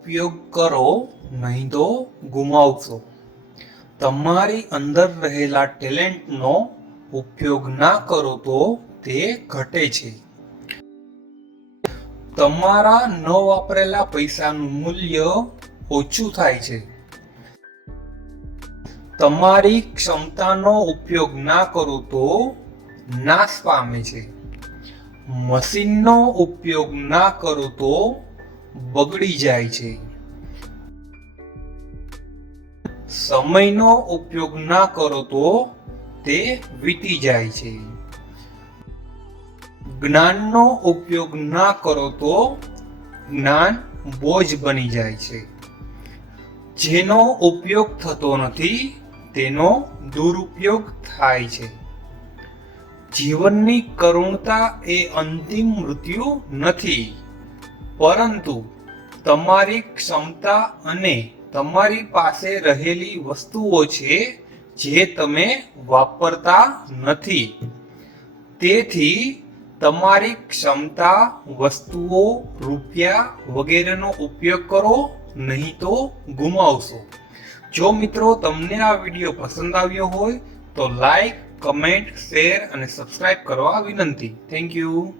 ઉપયોગ કરો, નહીં તો ગુમાવશો. તમારી અંદર રહેલા ટેલેન્ટનો ઉપયોગ ના કરો તો તે ઘટે છે. તમારા ન વાપરેલા પૈસાનું મૂલ્ય ઓછું થાય છે. તમારી ક્ષમતાનો ઉપયોગ ના કરો તો નાશ પામે છે. મશીનનો ઉપયોગ ના કરો તો બગડી જાય છે. સમયનો ઉપયોગ ના કરો તો તે વીતી જાય છે. જ્ઞાનનો ઉપયોગ ના કરો તો જ્ઞાન બોજ બની જાય છે. જેનો ઉપયોગ થતો નથી, તેનો દુરુપયોગ થાય છે. જીવનની કરુણતા એ અંતિમ મૃત્યુ નથી. પરંતુ તમારી ક્ષમતા અને તમારી પાસે રહેલી વસ્તુઓ છે જે તમે વાપરતા નથી. તેથી તમારી ક્ષમતા, વસ્તુઓ, રૂપિયા વગેરેનો ઉપયોગ કરો, નહીં તો ગુમાવશો. જો મિત્રો તમને આ વીડિયો પસંદ આવ્યો હોય, તો લાઈક, કમેન્ટ, શેર અને સબસ્ક્રાઇબ કરવા વિનંતી. Thank you.